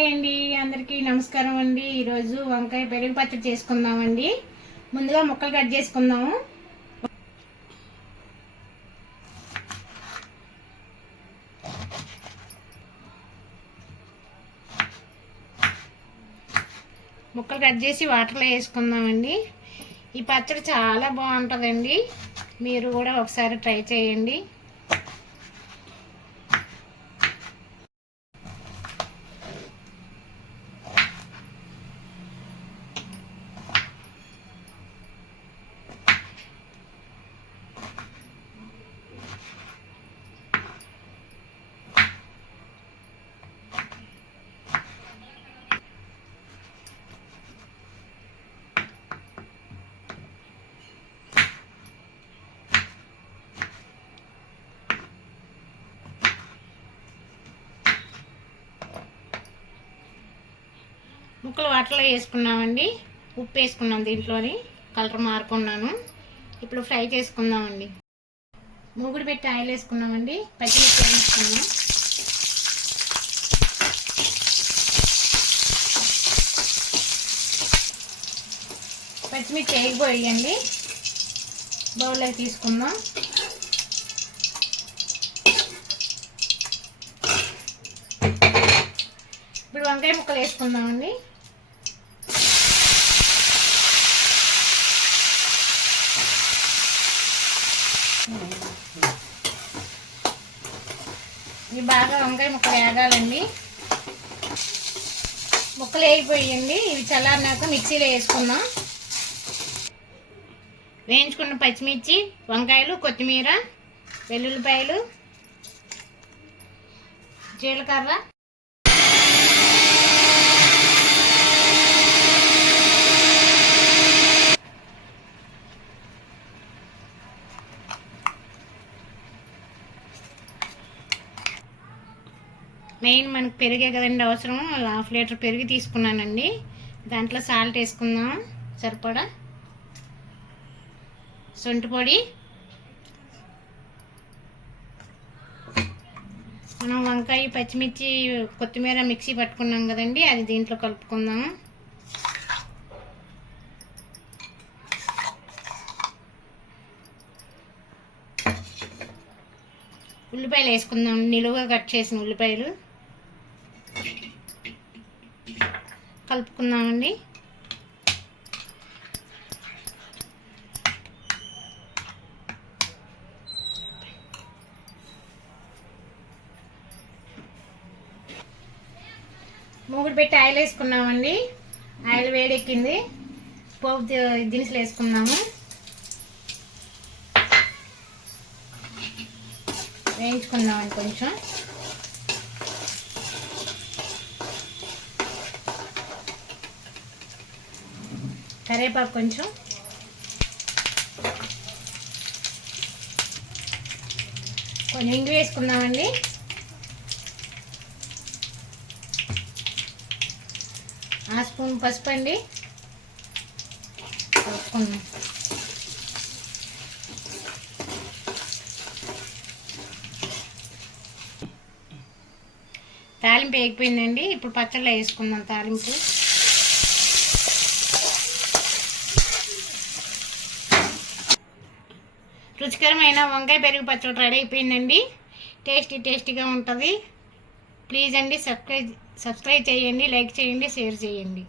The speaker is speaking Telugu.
హాయ్ అండి అందరికీ నమస్కారం అండి. ఈరోజు వంకాయ పెరుగు పచ్చడి చేసుకుందామండి. ముందుగా ముక్కలు కట్ చేసుకుందాము. ముక్కలు కట్ చేసి వాటర్లో వేసుకుందామండి. ఈ పచ్చడి చాలా బాగుంటుందండి. మీరు కూడా ఒకసారి ట్రై చేయండి. ముక్కలు వాటర్లో వేసుకున్నామండి. ఉప్పు వేసుకున్నాం దీంట్లోని కలర్ మారుకున్నాను. ఇప్పుడు ఫ్రై చేసుకుందామండి. మూగుడు పెట్టి ఆయిల్ వేసుకున్నామండి. పచ్చిమిర్చి వేసుకున్నాం. పచ్చిమిర్చి వేగిపోయండి బౌల్లోకి తీసుకుందాం. ఇప్పుడు వంకాయ ముక్కలు వేసుకుందామండి. ఇవి బాగా వంకాయ ముక్కలు వేగాలండి. ముక్కలు వేగిపోయింది ఇవి చల్లారినాక మిక్సీలో వేసుకుందాం. వేయించుకున్న పచ్చిమిర్చి వంకాయలు కొత్తిమీర వెల్లుల్లిపాయలు జీలకర్ర మెయిన్ మనకు పెరిగే కదండి అవసరం హాఫ్ లీటర్ పెరిగి తీసుకున్నానండి. దాంట్లో సాల్ట్ వేసుకుందాం సరిపడా? సొంటి పొడి. మనం వంకాయ పచ్చిమిర్చి కొత్తిమీర మిక్సీ పట్టుకున్నాం కదండి అది దీంట్లో కలుపుకుందాం. ఉల్లిపాయలు వేసుకుందాం నిలువుగా కట్ చేసిన ఉల్లిపాయలు. కలుపుకుందామండి. మూగుడు పెట్టి ఆయిల్ వేసుకున్నామండి. ఆయిల్ వేడెక్కింది. పోపు దినుసులు వేసుకున్నాము. వేయించుకుందామండి కొంచెం. కరేపాకు కొంచెం. కొంచెం ఇంగు వేసుకుందామండి. ఆ స్పూన్ పసుపు అండి. కలుపుకుందాం. తాలింపు వేగిపోయిందండి. ఇప్పుడు పచ్చళ్ళు వేసుకుందాం తాలింపు. రుచికరమైన వంకాయ పెరుగు పచ్చడి రెడీ అయిపోయిందండి. టేస్టీ టేస్టీగా ఉంటుంది. ప్లీజ్ అండి సబ్స్క్రైబ్ సబ్స్క్రైబ్ చేయండి లైక్ చేయండి షేర్ చేయండి.